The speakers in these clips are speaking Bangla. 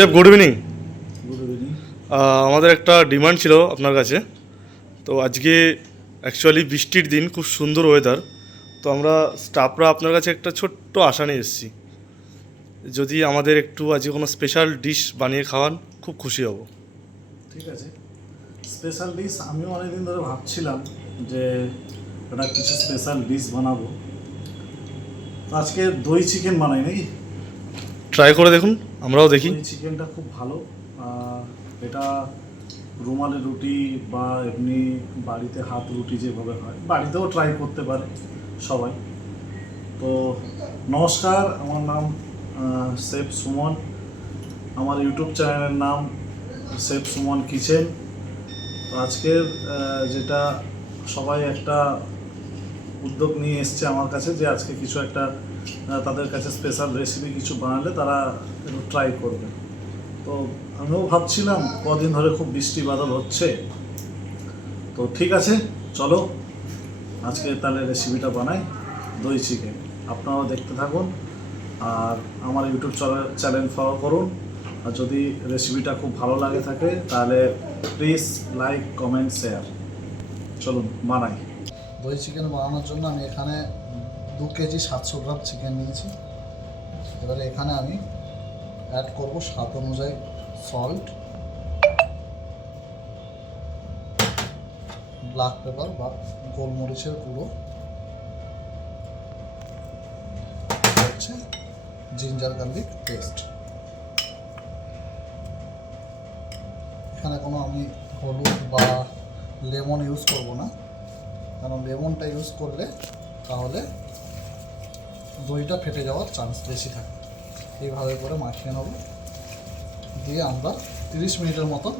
Chef good evening. Good evening. আমাদের একটা ডিমান্ড ছিল আপনার কাছে। তো আজকে অ্যাকচুয়ালি বৃষ্টির দিন, খুব সুন্দর ওয়েদার। তো আমরা স্টাফরা আপনার কাছে একটা ছোট্ট আশা নিয়ে এসেছি, যদি আমাদের একটু আজকে কোনো স্পেশাল ডিশ বানিয়ে খাওয়ান খুব খুশি হব। ঠিক আছে, স্পেশাল ডিশ আমিও অনেকদিন ধরে ভাবছিলাম যে একটা কিছু স্পেশাল ডিশ বানাবো। তো আজকে দই চিকেন বানাই নাকি? ট্রাই করে দেখুন, আমরাও দেখি। দই চিকেনটা খুব ভালো। এটা রুমালি রুটি বা এমনি বাড়িতে হাত রুটি যেভাবে হয় বাড়িতেও ট্রাই করতে পারে সবাই। তো নমস্কার, আমার নাম শেফ সুমন। আমার ইউটিউব চ্যানেলের নাম শেফ সুমন কিচেন। তো আজকের যেটা সবাই একটা উদ্যোগ নিয়ে এসছে আমার কাছে, যে আজকে কিছু একটা তাদের কাছে স্পেশাল রেসিপি কিছু বানালে তারা একটু ট্রাই করবে। তো আমিও ভাবছিলাম কদিন ধরে খুব বৃষ্টি বাদল হচ্ছে, তো ঠিক আছে চলো আজকে তাহলে রেসিপিটা বানাই, দই চিকেন। আপনারাও দেখতে থাকুন আর আমার ইউটিউব চ্যানেল ফলো করুন। আর যদি রেসিপিটা খুব ভালো লাগে থাকে তাহলে প্লিজ লাইক কমেন্ট শেয়ার। চলুন বানাই। দই চিকেন বানানোর জন্য আমি এখানে 2 কেজি 700 গ্রাম চিকেন নিয়েছি। এবারে এখানে আমি অ্যাড করব স্বাদ অনুযায়ী সল্ট, ব্ল্যাক পেপার বা গোলমরিচের গুঁড়ো, হচ্ছে জিঞ্জার গার্লিক পেস্ট। এখানে কোনো আমি হলুদ বা লেমন ইউজ করব না, কারণ লেমনটা ইউজ করলে তাহলে দইটা ফেটে যাওয়ার চান্স বেশি থাকে। এইভাবে করে মাখিয়ে নেব, দিয়ে আমরা 30 মিনিটের মতন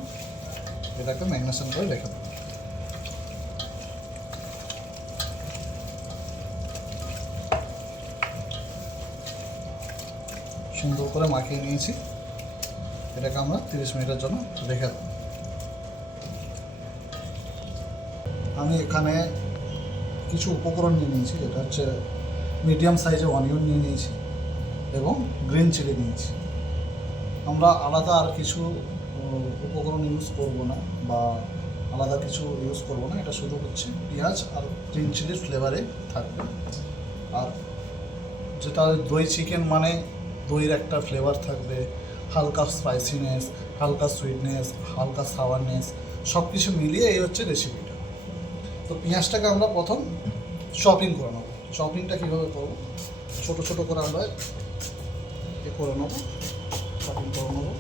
এটাকে ম্যারিনেশন করে রেখে দেবো। সুন্দর করে মাখিয়ে নিয়েছি, এটাকে আমরা 30 মিনিটের জন্য রেখে দেবো। আমি এখানে কিছু উপকরণ নিয়ে নিয়েছি, যেটা হচ্ছে মিডিয়াম সাইজে অনিয়ন নিয়ে নিয়েছি এবং গ্রিন চিলি নিয়েছি। আমরা আলাদা আর কিছু উপকরণ ইউজ করব না বা আলাদা কিছু ইউজ করব না, এটা শুধু হচ্ছে পেঁয়াজ আর গ্রিন চিলির ফ্লেভারে থাকবে। আর যেটা দই চিকেন মানে দইয়ের একটা ফ্লেভার থাকবে, হালকা স্পাইসিনেস, হালকা সুইটনেস, হালকা সাওয়ারনেস, সব কিছু মিলিয়ে এই হচ্ছে রেসিপিটা। তো পেঁয়াজটাকে আমরা প্রথম চপিং করে নেবো। চপিংটা কীভাবে করবো, ছোটো ছোটো করে আমরা এ করে নেবো, চপিং করে নেবো।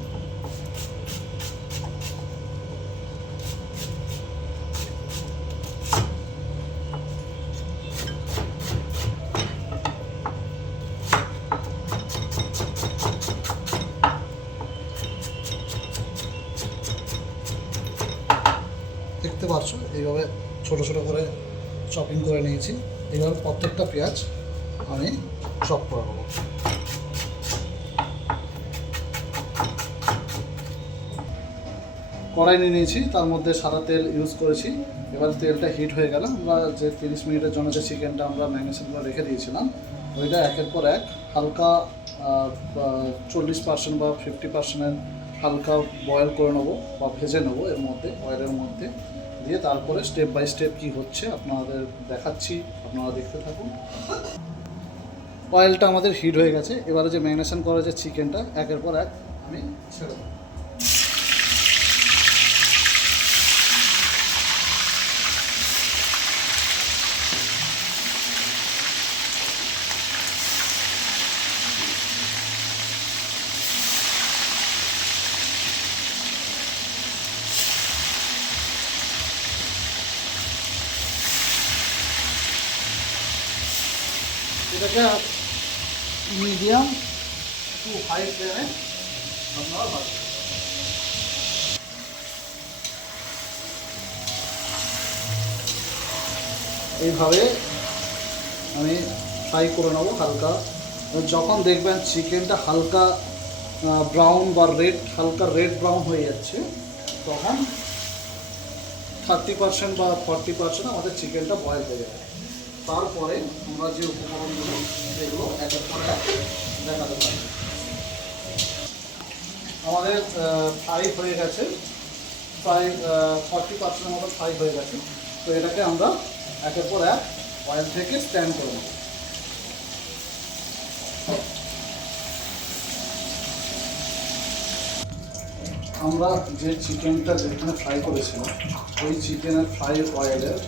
দেখতে পাচ্ছ এইভাবে ছোটো ছোটো করে চপিং করে নিয়েছি। এইভাবে প্রত্যেকটা পেঁয়াজ আমি চপ করে নেবো। কড়াই নিয়ে নিয়েছি, তার মধ্যে সাদা তেল ইউজ করেছি। এবার তেলটা হিট হয়ে গেল, আমরা যে 30 মিনিটের জন্য যে চিকেনটা আমরা ম্যারিনেশন করে রেখে দিয়েছিলাম ওইটা একের পর এক হালকা 40% বা 50% হালকা বয়েল করে নেবো বা ভেজে নেবো এর মধ্যে, অয়েলের মধ্যে দিয়ে। তারপরে স্টেপ বাই স্টেপ কী হচ্ছে আপনাদের দেখাচ্ছি, আপনারা দেখতে থাকুন। অয়েলটা আমাদের হিট হয়ে গেছে, এবারে যে ম্যারিনেশন করা যে চিকেনটা একের পর এক আমি ছেড়ে দেবো। এটাকে মিডিয়াম টু হাই ফ্লেমে আপনারা ভাজবেন। এইভাবে আমি ফ্রাই করে নেবো হালকা। যখন দেখবেন চিকেনটা হালকা ব্রাউন বা হালকা রেড ব্রাউন হয়ে যাচ্ছে, তখন 30% বা 40% আমাদের চিকেনটা বয়েল হয়ে যাবে। তারপরে আমরা যে উপকরণগুলো এগুলো একের পর এক দেখাতে পারি। আমাদের ফ্রাই হয়ে গেছে, প্রায় 40% মতো ফ্রাই হয়ে গেছে। তো এটাকে আমরা একের পর এক অয়েল থেকে স্ট্যান্ড করে নেব। আমরা যে চিকেনটা যেখানে ফ্রাই করেছিলাম ওই চিকেনের ফ্রাই অয়েলের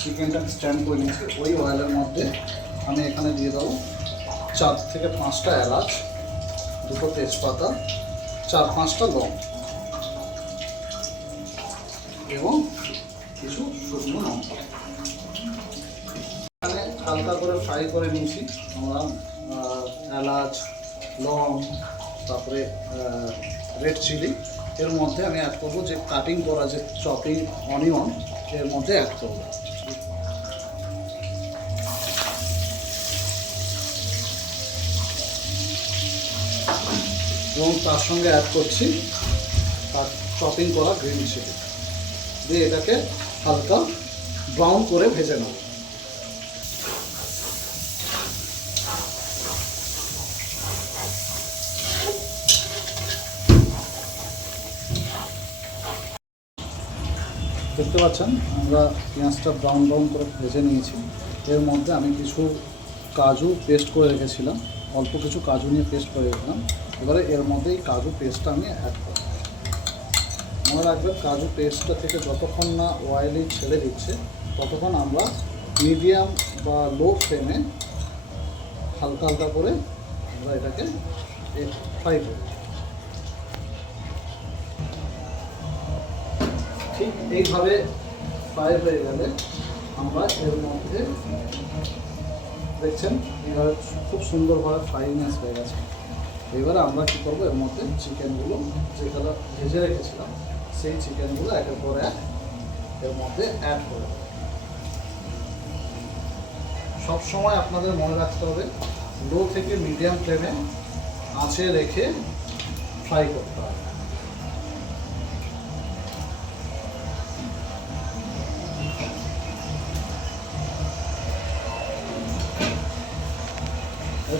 চিকেনটা স্ট্যান্ড করে নিয়েছি। ওই অয়েলের মধ্যে আমি এখানে দিয়ে দেবো 4 থেকে 5টা এলাচ, 2টো তেজপাতা, 4-5টা লং এবং কিছু শুকনো লঙ্কা। এখানে হালকা করে ফ্রাই করে নিয়েছি আমরা এলাচ, লং, তারপরে রেড চিলি। এর মধ্যে আমি অ্যাড করবো যে কাটিং করা যে চপিং অনিয়ন, এর মধ্যে অ্যাড করব। এবং তার সঙ্গে অ্যাড করছি তার চপিং করা গ্রিন চিলি দিয়ে এটাকে হালকা ব্রাউন করে ভেজে নেব। দেখতে পাচ্ছেন আমরা পেঁয়াজটা ব্রাউন ব্রাউন করে ভেজে নিয়েছি। এর মধ্যে আমি কিছু কাজু পেস্ট করে রেখেছিলাম, অল্প কিছু কাজু নিয়ে পেস্ট করে রেখেছিলাম। এবারে এর মধ্যে এই কাজু পেস্টটা আমি অ্যাড করব। মনে রাখবেন কাজু পেস্টটা থেকে যতক্ষণ না অয়েলি ছেড়ে দিচ্ছে ততক্ষণ আমরা মিডিয়াম বা লো ফ্লেমে হালকা হালকা করে আমরা এটাকে ফ্রাই করি। ঠিক এইভাবে ফ্রাই হয়ে গেলে আমরা এর মধ্যে দেখছেন এবার খুব সুন্দরভাবে ফ্রাইনেস হয়ে গেছে। এবারে আমরা কী করবো, এর মধ্যে চিকেনগুলো যেগুলো ভেজে রেখেছিলাম সেই চিকেনগুলো একের পর এক এর মধ্যে অ্যাড করে দেবো। সবসময় আপনাদের মনে রাখতে হবে লো থেকে মিডিয়াম ফ্লেমে আঁচে রেখে ফ্রাই করতে হবে।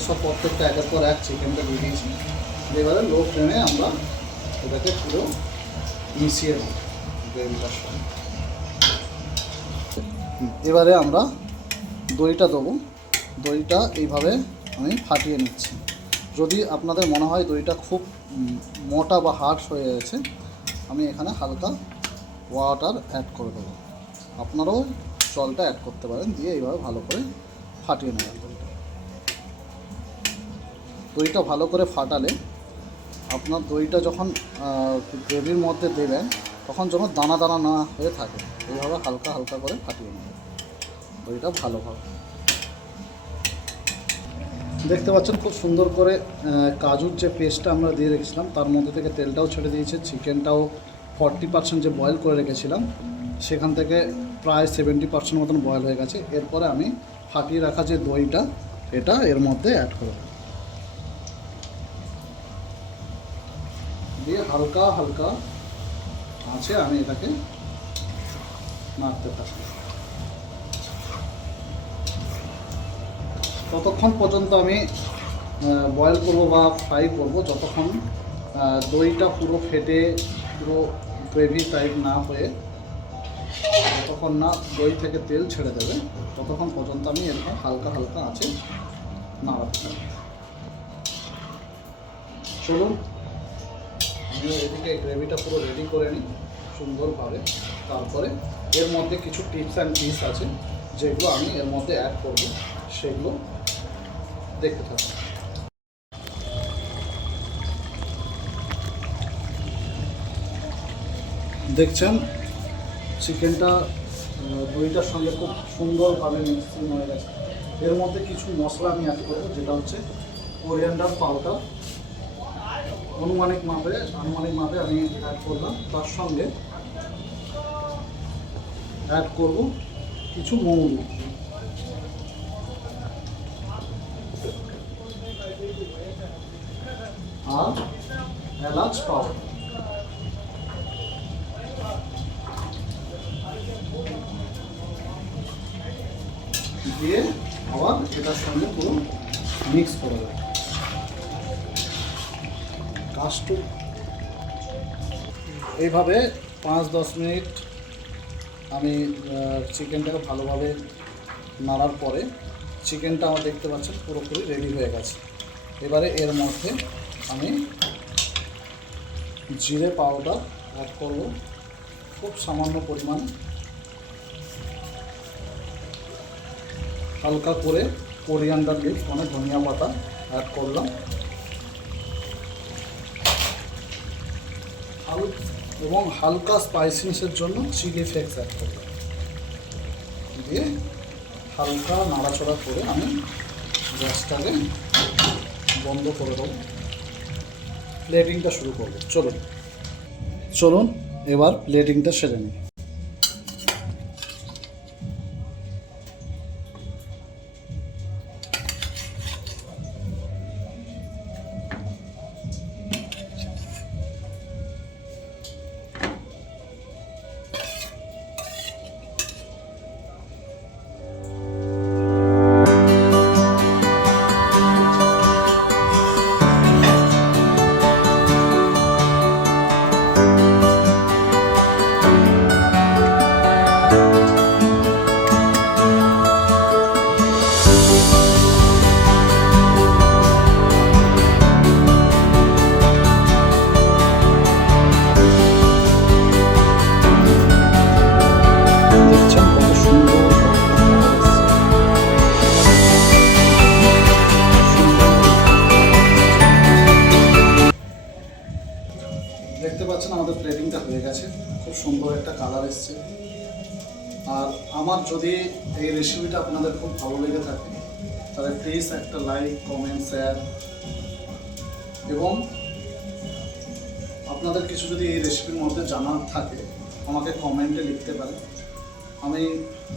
সব প্রত্যেকটা একের পর এক চিকেনটা দিয়ে দিয়েছি। এবারে লো ফ্লেমে আমরা এটাকে পুরো মিশিয়ে দেবো গ্রেভিটার সঙ্গে। এবারে আমরা দইটা দেবো। দইটা এইভাবে আমি ফাটিয়ে নিচ্ছি। যদি আপনাদের মনে হয় দইটা খুব মোটা বা হার্ড হয়ে গেছে, আমি এখানে হালকা ওয়াটার অ্যাড করে দেবো। আপনারাও জলটা অ্যাড করতে পারেন, দিয়ে এইভাবে ভালো করে ফাটিয়ে নেবেন। দইটা ভালো করে ফাটালে আপনার দইটা যখন গ্রেভির মধ্যে দেবেন তখন যখন দানা দানা না হয়ে থাকে এইভাবে হালকা হালকা করে ফাটিয়ে নেবেন দইটা ভালোভাবে। দেখতে পাচ্ছেন খুব সুন্দর করে কাজুর যে পেস্টটা আমরা দিয়ে রেখেছিলাম তার মধ্যে থেকে তেলটাও ছেড়ে দিয়েছে। চিকেনটাও 40% যে বয়েল করে রেখেছিলাম সেখান থেকে প্রায় 70% মতন বয়েল হয়ে গেছে। এরপরে আমি ফাটিয়ে রাখা যে দইটা এটা এর মধ্যে অ্যাড করে দেব, দিয়ে হালকা হালকা আছে আমি এটাকে নাড়তে থাকি ততক্ষণ পর্যন্ত আমি বয়েল করব বা ফ্রাই করব যতক্ষণ দইটা পুরো ফেটে পুরো গ্রেভি টাইপ না হয়ে যতক্ষণ না দই থেকে তেল ছেড়ে দেবে ততক্ষণ পর্যন্ত আমি এরকম হালকা হালকা আছে নাড়াতে থাকি। চলুন আমি এদিকে গ্রেভিটা পুরো রেডি করে নিই সুন্দরভাবে। তারপরে এর মধ্যে কিছু টিপস অ্যান্ড ট্রিক্স আছে যেগুলো আমি এর মধ্যে অ্যাড করব, সেগুলো দেখতে থাকুন। দেখছেন চিকেনটা দইটার সঙ্গে খুব সুন্দরভাবে মিক্সিং হয়ে গেছে। এর মধ্যে কিছু মশলা আমি অ্যাড করবো, যেটা হচ্ছে কোরিয়ান্ডার পাউডার আনুমানিক মাপে আমি অ্যাড করলাম। তার সঙ্গে অ্যাড করব কিছু মৌরি, আর এলাচ পাউডার। দিয়ে আবার এটার সঙ্গে পুরো মিক্স করে দেবো। এইভাবে 5-10 মিনিট আমি চিকেনটাকে ভালোভাবে নাড়ার পরে চিকেনটা আমার দেখতে পাচ্ছেন পুরোপুরি রেডি হয়ে গেছে। এবারে এর মধ্যে আমি জিরে পাউডার অ্যাড করব খুব সামান্য পরিমাণে, হালকা করে কোরিয়ান্ডার লিভ মানে ধনিয়া পাতা অ্যাড করলাম, এবং হালকা স্পাইসিনেসের জন্য চিলি ফ্লেক্স অ্যাড করলাম, দিয়ে হালকা নাড়াচড়া করে আমি গ্যাসটাকে বন্ধ করে দেবো, প্লেটিংটা শুরু করবো। চলুন এবার প্লেটিংটা সেরে নিই। দেখছেন কত সুন্দর দেখতে পাচ্ছেন আমাদের প্লেটিংটা হয়ে গেছে, খুব সুন্দর একটা কালার এসছে। আর আমার যদি এই রেসিপিটা আপনাদের খুব ভালো লেগে থাকে তাহলে প্লিজ একটা লাইক, কমেন্ট, শেয়ার, এবং আপনাদের কিছু যদি এই রেসিপির মধ্যে জানার থাকে আমাকে কমেন্টে লিখতে পারেন। আমি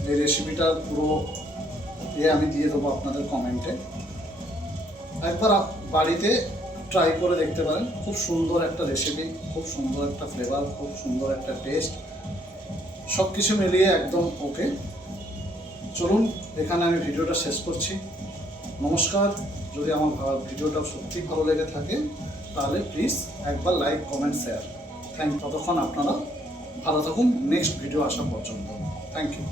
এই রেসিপিটার পুরো আমি দিয়ে দেবো আপনাদের কমেন্টে। একবার বাড়িতে ট্রাই করে দেখতে পারেন, খুব সুন্দর একটা রেসিপি, খুব সুন্দর একটা ফ্লেভার, খুব সুন্দর একটা টেস্ট, সব কিছু মিলিয়ে একদম ওকে। চলুন এখানে আমি ভিডিওটা শেষ করছি। নমস্কার। যদি আমার ভিডিওটা সত্যি ভালো লেগে থাকে তাহলে প্লিজ একবার লাইক, কমেন্ট, শেয়ার। ততক্ষণ আপনারা ভালো থাকুন নেক্সট ভিডিও আসা পর্যন্ত। Thank you.